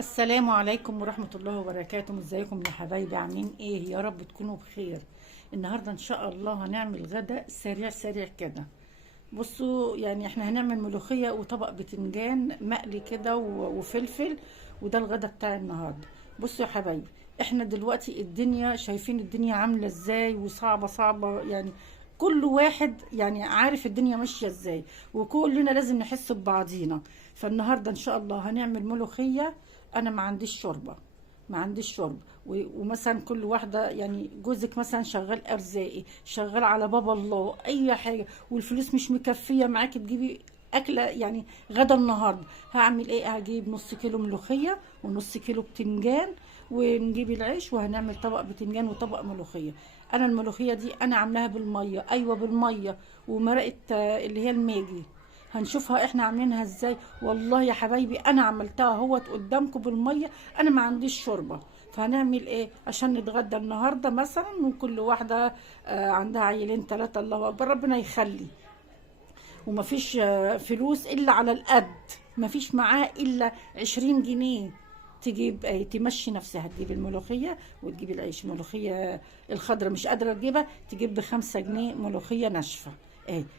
السلام عليكم ورحمة الله وبركاته. ازيكم يا حبايبي؟ عاملين ايه؟ يا رب تكونوا بخير. النهاردة ان شاء الله هنعمل غدا سريع سريع كده. بصوا، يعني احنا هنعمل ملوخية وطبق بتنجان مقلي كده وفلفل، وده الغدا بتاع النهاردة. بصوا يا حبايبي، احنا دلوقتي الدنيا شايفين الدنيا عاملة ازاي، وصعبة صعبة يعني. كل واحد يعني عارف الدنيا ماشية ازاي، وكلنا لازم نحس ببعضينا. فالنهاردة ان شاء الله هنعمل ملوخية. انا ما عنديش شوربة، ما عنديش شرب. ومثلا كل واحدة، يعني جوزك مثلا شغال أرزاقي، شغال على باب الله أي حاجة، والفلوس مش مكفية معاكي تجيبي أكلة يعني غدا النهاردة. هعمل إيه؟ هجيب نص كيلو ملوخية ونص كيلو بتنجان، ونجيب العيش وهنعمل طبق بتنجان وطبق ملوخية. أنا الملوخية دي أنا عاملاها بالمية، أيوة بالمية، ومرقة اللي هي الماجي. هنشوفها احنا عاملينها ازاي. والله يا حبايبي انا عملتها اهوت قدامكم بالميه. انا ما عنديش شوربه. فهنعمل ايه عشان نتغدى النهارده مثلا؟ وكل واحده عندها عيلين ثلاثه، الله اكبر ربنا يخلي. ومفيش فلوس الا على القد. مفيش معاه الا 20 جنيه. تجيب تمشي نفسها، تجيب الملوخية وتجيب العيش. ملوخية الخضرة مش قادرة تجيبها، تجيب ب5 جنيه ملوخية ناشفة.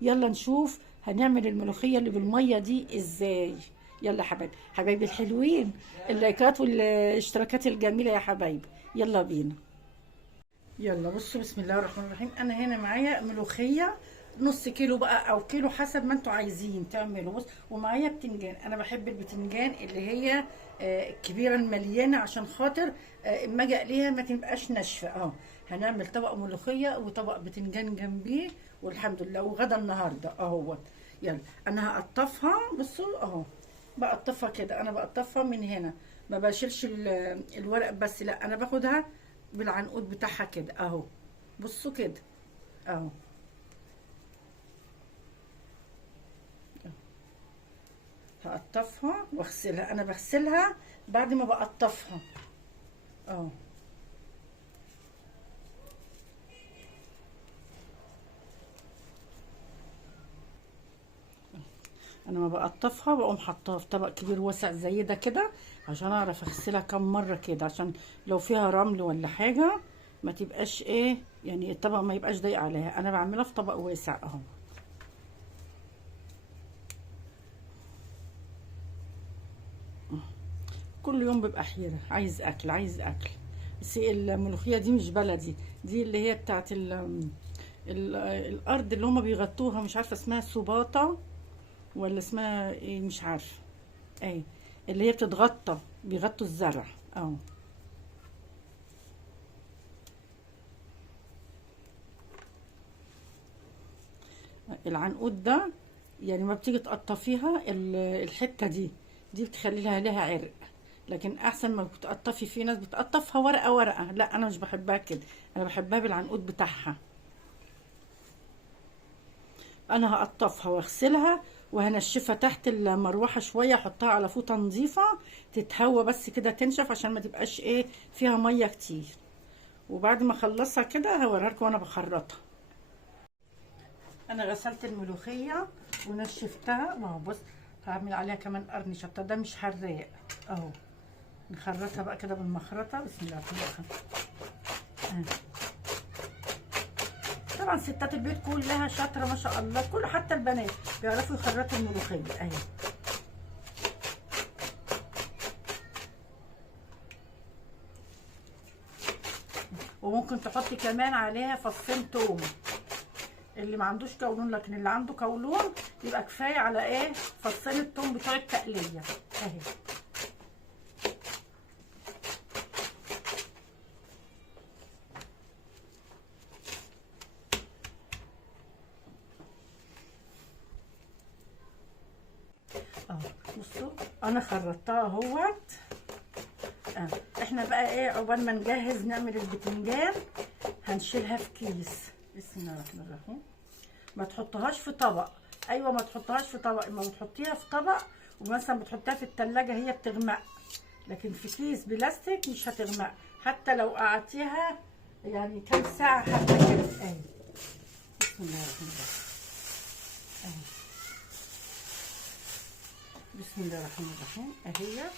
يلا نشوف هنعمل الملوخية اللي بالمية دي ازاي. يلا حبايبي، حبايبي الحلوين، اللايكات والاشتراكات الجميلة يا حبايبي. يلا بينا. يلا بصوا، بسم الله الرحمن الرحيم. انا هنا معايا ملوخيه نص كيلو بقى او كيلو حسب ما انتوا عايزين تعملوا. بص، ومعايا بتنجان. انا بحب البتنجان اللي هي كبيره المليانه، عشان خاطر اما اجي اقليها ما تبقاش ناشفه. هنعمل طبق ملوخيه وطبق بتنجان جنبيه، والحمد لله. وغدا النهارده اهو. يلا انا هقطفها. بصوا اهو، بقطفها كده. انا بقطفها من هنا، ما بشيلش الورق بس، لا انا باخدها بالعنقود بتاعها كده اهو. بصوا كده اهو. هقطفها واغسلها. انا بغسلها بعد ما بقطفها اهو. انا ما بقطفها بقوم حطاها في طبق كبير واسع زي ده كده، عشان اعرف اغسلها كم مره كده، عشان لو فيها رمل ولا حاجه ما تبقاش ايه، يعني الطبق ما يبقاش ضيق عليها. انا بعملها في طبق واسع اهو. كل يوم بيبقى حيرة، عايز اكل عايز اكل. بس الملوخية دي مش بلدي، دي اللي هي بتاعت الارض اللي هما بيغطوها، مش عارفة اسمها سباطة ولا اسمها ايه، مش عارفة. ايه اللي هي بتتغطى، بيغطوا الزرع اهو. العنقود ده يعني ما بتيجي تقطفيها الحتة دي بتخلي لها عرق. لكن احسن ما بتقطفي، في ناس بتقطفها ورقة ورقة، لا انا مش بحبها كده. انا بحبها بالعنقود بتاعها. انا هقطفها واغسلها وهنشفها تحت المروحه شويه، احطها على فوطه نظيفه تتهوى بس كده، تنشف عشان ما تبقاش ايه فيها ميه كتير. وبعد ما اخلصها كده هوريها لكم وانا بخرطها. انا غسلت الملوخيه ونشفتها، ما هو بص هعمل عليها كمان قرن شطه، ده مش حراق اهو. نخرطها بقى كده بالمخرطه. بسم الله الرحمن الرحيم. طبعا ستات البيت كلها شاطره ما شاء الله، كل حتى البنات بيعرفوا يخرطوا الملوخيه اهي. وممكن تحطي كمان عليها فصين توم، اللي ما عندوش قولون. لكن اللي عنده قولون يبقى كفايه على ايه فصين التوم بتوع التقليه اهي. اه بصوا انا خرطتها اهوت. احنا بقى ايه عقبال ما نجهز نعمل البتنجان، هنشيلها في كيس. بسم الله الرحمن الرحيم. ما تحطهاش في طبق، ايوه ما تحطهاش في طبق. اما بتحطيها في طبق ومثلا بتحطيها في التلاجة هي بتغمق، لكن في كيس بلاستيك مش هتغمق حتى لو قعدتيها يعني كام ساعة حتى كده اهي. بسم الله الرحمن الرحيم اهي. بسم الله الرحمن الرحيم اهي.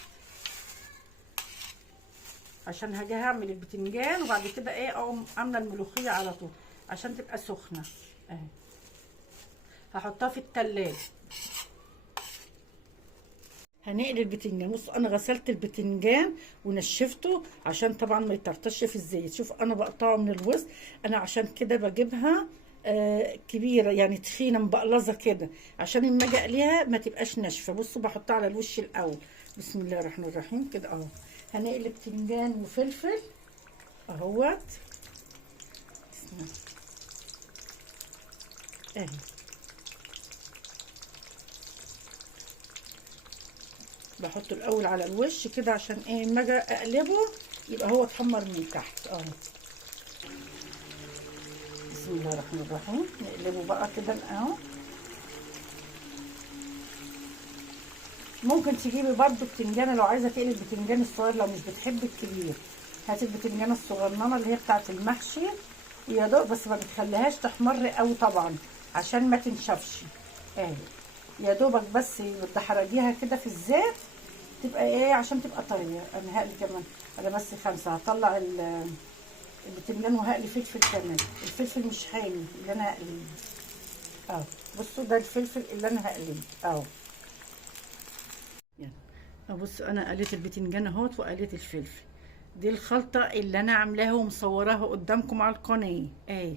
عشان هاجي هعمل البتنجان وبعد كده ايه اقوم عامله الملوخيه على طول عشان تبقى سخنه اهي. هحطها في التلاجة. هنقلي البتنجان. بص انا غسلت البتنجان ونشفته عشان طبعا ما يطرطش في الزيت. شوف انا بقطعه من الوسط، انا عشان كده بجيبها كبيره يعني تخينه مبقلظه كده عشان اما اجي اقليها ما تبقاش ناشفه. بصوا بحطها على الوش الاول. بسم الله الرحمن الرحيم كده اهو. هنقلي بتنجان وفلفل اهوت. بسم الله اهي. بحطه الاول على الوش كده عشان ايه اما اجي اقلبه يبقى هو اتحمر من تحت اهو. بسم الله الرحمن الرحيم. نقلبه بقى كده اهو. ممكن تجيبي برده بتنجانه لو عايزه تقلي البتنجان الصغير، لو مش بتحبي الكبير هاتي البتنجانه الصغننه اللي هي بتاعه المحشي ويا دوب، بس ما بتخليهاش تحمر قوي طبعا عشان ما تنشفش اهي. يا دوبك بس بتحرجيها كده في الزيت تبقى ايه عشان تبقى طريه. انا هقلي كمان انا بس 5. هطلع البتنجان وهقلي فلفل كمان. الفلفل مش حامي اللي انا هقليه اهو. بصوا ده الفلفل اللي انا هقليه اهو. بصوا انا قليت البتنجان اهوت وقليت الفلفل. دي الخلطه اللي انا عاملاها ومصوراها قدامكم على القناه اهي.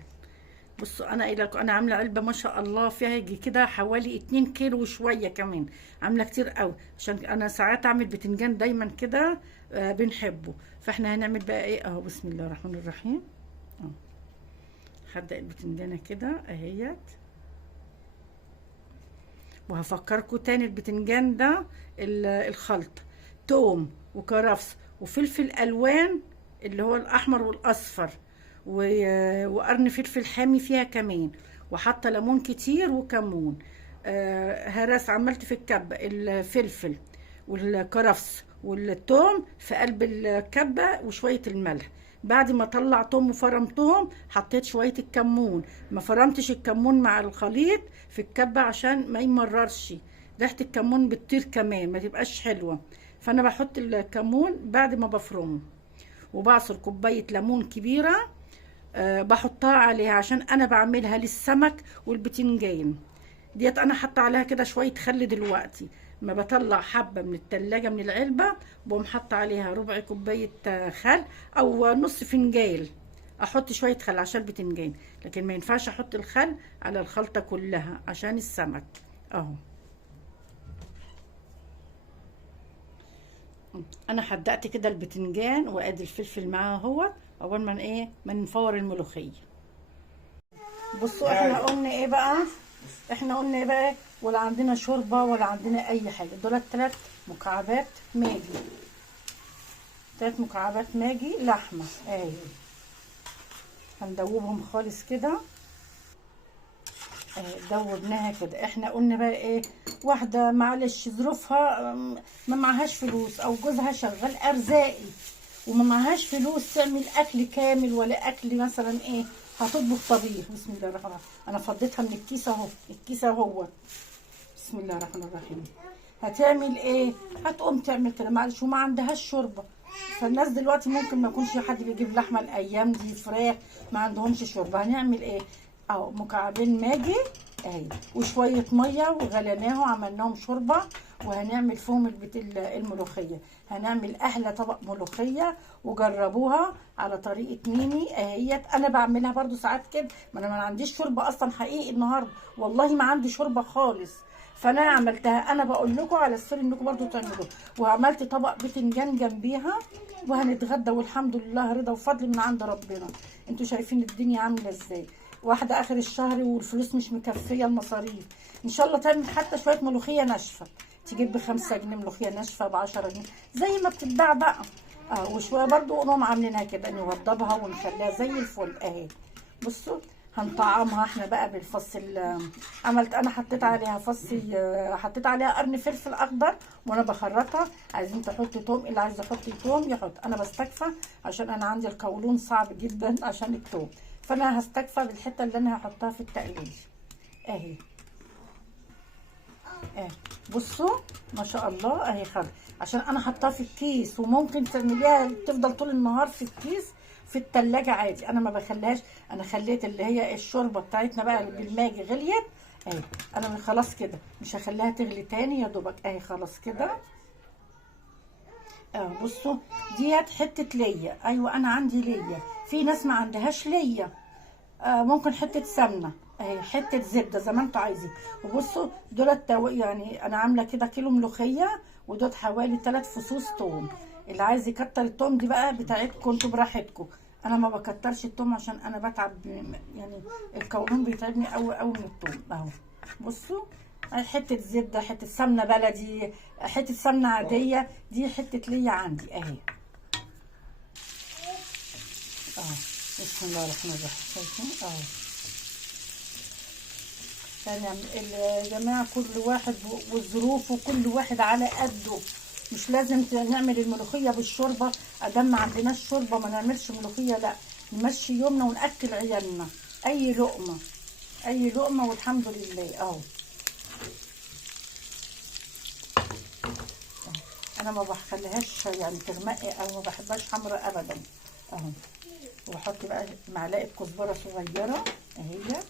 بصوا انا قايله لكم انا عامله علبه ما شاء الله فيها يجي كده حوالي 2 كيلو وشويه كمان. عامله كتير قوي عشان انا ساعات اعمل بتنجان دايما كده بنحبه. فاحنا هنعمل بقى ايه اهو. بسم الله الرحمن الرحيم اهو. هبدا البتنجانه كده اهيت. وهفكركم تاني البتنجان ده الخلطه توم وكرفس وفلفل الوان اللي هو الاحمر والاصفر وقرن فلفل حامي فيها كمان، وحاطه ليمون كتير وكمون. هرس عملت في الكبه الفلفل والكرفس والثوم في قلب الكبه وشويه الملح. بعد ما طلعتهم وفرمتهم حطيت شويه الكمون. ما فرمتش الكمون مع الخليط في الكبه عشان ما يمررش، ريحه الكمون بتطير كمان ما تبقاش حلوه. فانا بحط الكمون بعد ما بفرمه. وبعصر كوبايه ليمون كبيره بحطها عليها عشان انا بعملها للسمك والبتنجان. ديت انا حاطه عليها كده شويه خل. دلوقتي ما بطلع حبه من التلاجة من العلبه بقوم حاطه عليها ربع كوبايه خل او نص فنجان. احط شويه خل عشان البتنجان، لكن ما ينفعش احط الخل على الخلطه كلها عشان السمك اهو. انا حدقت كده البتنجان وادي الفلفل معاه اهو. اول ما ايه ما نفور الملوخيه. بصوا احنا قلنا ايه بقى، ولا عندنا شوربه ولا عندنا اي حاجه. دول 3 مكعبات ماجي، 3 مكعبات ماجي لحمه اهي. هندوبهم خالص كده دوبناها كده. احنا قلنا بقى ايه، واحده معلش ظروفها ما معهاش فلوس او جوزها شغال ارزاقي وما معهاش فلوس تعمل اكل كامل ولا اكل مثلا ايه هتطبخ طبيخ. بسم الله الرحمن الرحيم. انا فضيتها من الكيسه اهو، الكيسه اهو. بسم الله الرحمن الرحيم. هتعمل ايه؟ هتقوم تعمل كده معلش وما عندهاش شوربه. فالناس دلوقتي ممكن ما يكونش حد بيجيب لحمه الايام دي، فراخ ما عندهمش شوربه. هنعمل ايه اهو، مكعبين ماجي اهي وشويه ميه وغليناهم وعملناهم شوربه. وهنعمل فيهم الملوخيه. هنعمل احلى طبق ملوخيه وجربوها على طريقه ميمي اهيت. انا بعملها برضو ساعات كده، ما انا ما عنديش شوربه اصلا حقيقي النهارده، والله ما عندي شوربه خالص. فانا عملتها. انا بقول لكم على السر انكم برضو تعملوها. وعملت طبق بتنجان جنبيها وهنتغدى والحمد لله رضا وفضل من عند ربنا. انتوا شايفين الدنيا عامله ازاي. واحده اخر الشهر والفلوس مش مكفيه المصاريف. ان شاء الله تعمل حتى شويه ملوخيه ناشفه، تجيب ب5 جنيه ملوخيه ناشفه ب10 جنيه زي ما بتتباع بقى. وشويه برضو نقوم عاملينها كده نوضبها ونخليها زي الفل اهي. بصوا هنطعمها احنا بقى بالفص. عملت انا حطيت عليها حطيت عليها قرن فلفل اخضر وانا بخرطها. عايزين تحطوا توم، اللي عايز يحط توم يحط. انا بستكفى عشان انا عندي القولون صعب جدا عشان التوم، فانا هستكفى بالحته اللي انا هحطها في التقليل اهي. بصوا ما شاء الله اهي خد. عشان انا حطاها في الكيس، وممكن تعمليها تفضل طول النهار في الكيس في التلاجة عادي. انا ما بخليهاش، انا خليت اللي هي الشوربه بتاعتنا بقى بالماجي غليت اهي. انا خلاص كده مش هخليها تغلي تاني، يا دوبك اهي خلاص كده. بصوا ديت حته ليا، ايوه انا عندي ليا، في ناس ما عندهاش ليا. ممكن حته سمنه اهي، حته زبده زي ما انتوا عايزين. وبصوا دولت يعني انا عامله كده كيلو ملوخيه، ودول حوالي 3 فصوص توم. اللي عايز يكتر التوم دي بقى بتاعتكم انتوا براحتكم. انا ما بكترش التوم عشان انا بتعب، يعني القولون بيتعبني قوي قوي من التوم اهو. بصوا حته زبده، حته سمنه بلدي، حته سمنه عاديه، دي حته ليا عندي اهي. بسم الله الرحمن الرحيم. شايفين يعني يا جماعه كل واحد والظروف، وكل واحد على قده. مش لازم نعمل الملوخيه بالشوربه، ادام ما عندناش شوربه ما نعملش ملوخيه، لا نمشي يومنا وناكل عيالنا اي لقمه، اي لقمه والحمد لله اهو. انا ما بخليهاش يعني تغمقي، او ما بحبهاش حمراء ابدا اهو. واحط بقى معلقه كزبره صغيره اهي.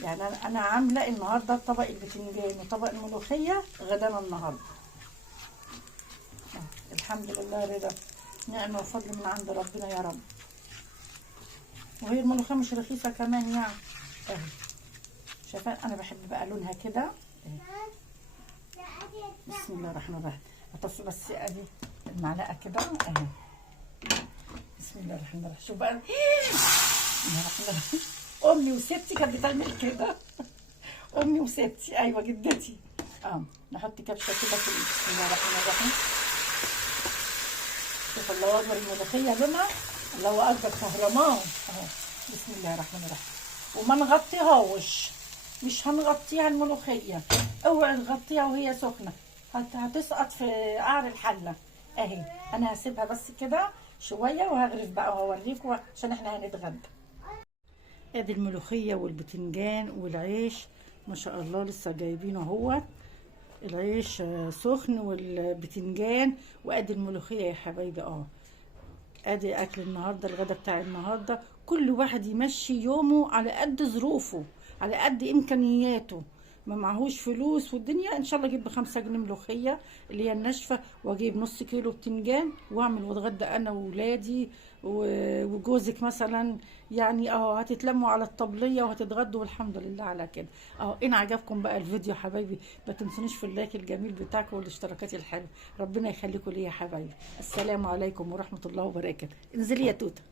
يعني انا عامله النهارده طبق البتنجان وطبق الملوخيه غدانا النهارده. الحمد لله، رضا نعمه وفضل من عند ربنا يا رب. وهي الملوخيه مش رخيصه كمان يعني اهي. شايفه انا بحب بقى لونها كده اهي. بسم الله الرحمن الرحيم. اطفي بس ادي المعلقه كده اهي. بسم الله الرحمن الرحيم. شوف بقى بسم الله الرحمن الرحيم. امي وستي كانت بتعمل كده. امي وستي ايوه جدتي. نحط كبشه كده في بسم الله الرحمن الرحيم. شوف الله اكبر الملوخيه لونها، الله اكبر كهرمان اهو. بسم الله الرحمن الرحيم. وما نغطيهاش، مش هنغطيها الملوخيه، اوعي تغطيها وهي سخنه، هتسقط في قعر الحله اهي. انا هسيبها بس كده شويه وهغرف بقى وهوريكم عشان احنا هنتغدى. ادي الملوخيه والبتنجان والعيش ما شاء الله لسه جايبينه اهوت. العيش سخن والبتنجان، وادي الملوخيه يا حبايبي ادي اكل النهارده، الغدا بتاع النهارده. كل واحد يمشي يومه على قد ظروفه، على قد امكانياته. ما معهوش فلوس والدنيا، ان شاء الله اجيب ب5 جنيه ملوخيه اللي هي الناشفه، واجيب نص كيلو بتنجان واعمل واتغدى انا وولادي وجوزك مثلا. يعني هتتلموا على الطبليه وهتتغدوا، والحمد لله على كده. ان عجبكم بقى الفيديو يا حبايبي ما تنسونيش في اللايك الجميل بتاعكم والاشتراكات الحلوه. ربنا يخليكم ليا يا حبايبي. السلام عليكم ورحمه الله وبركاته. انزلي يا توته.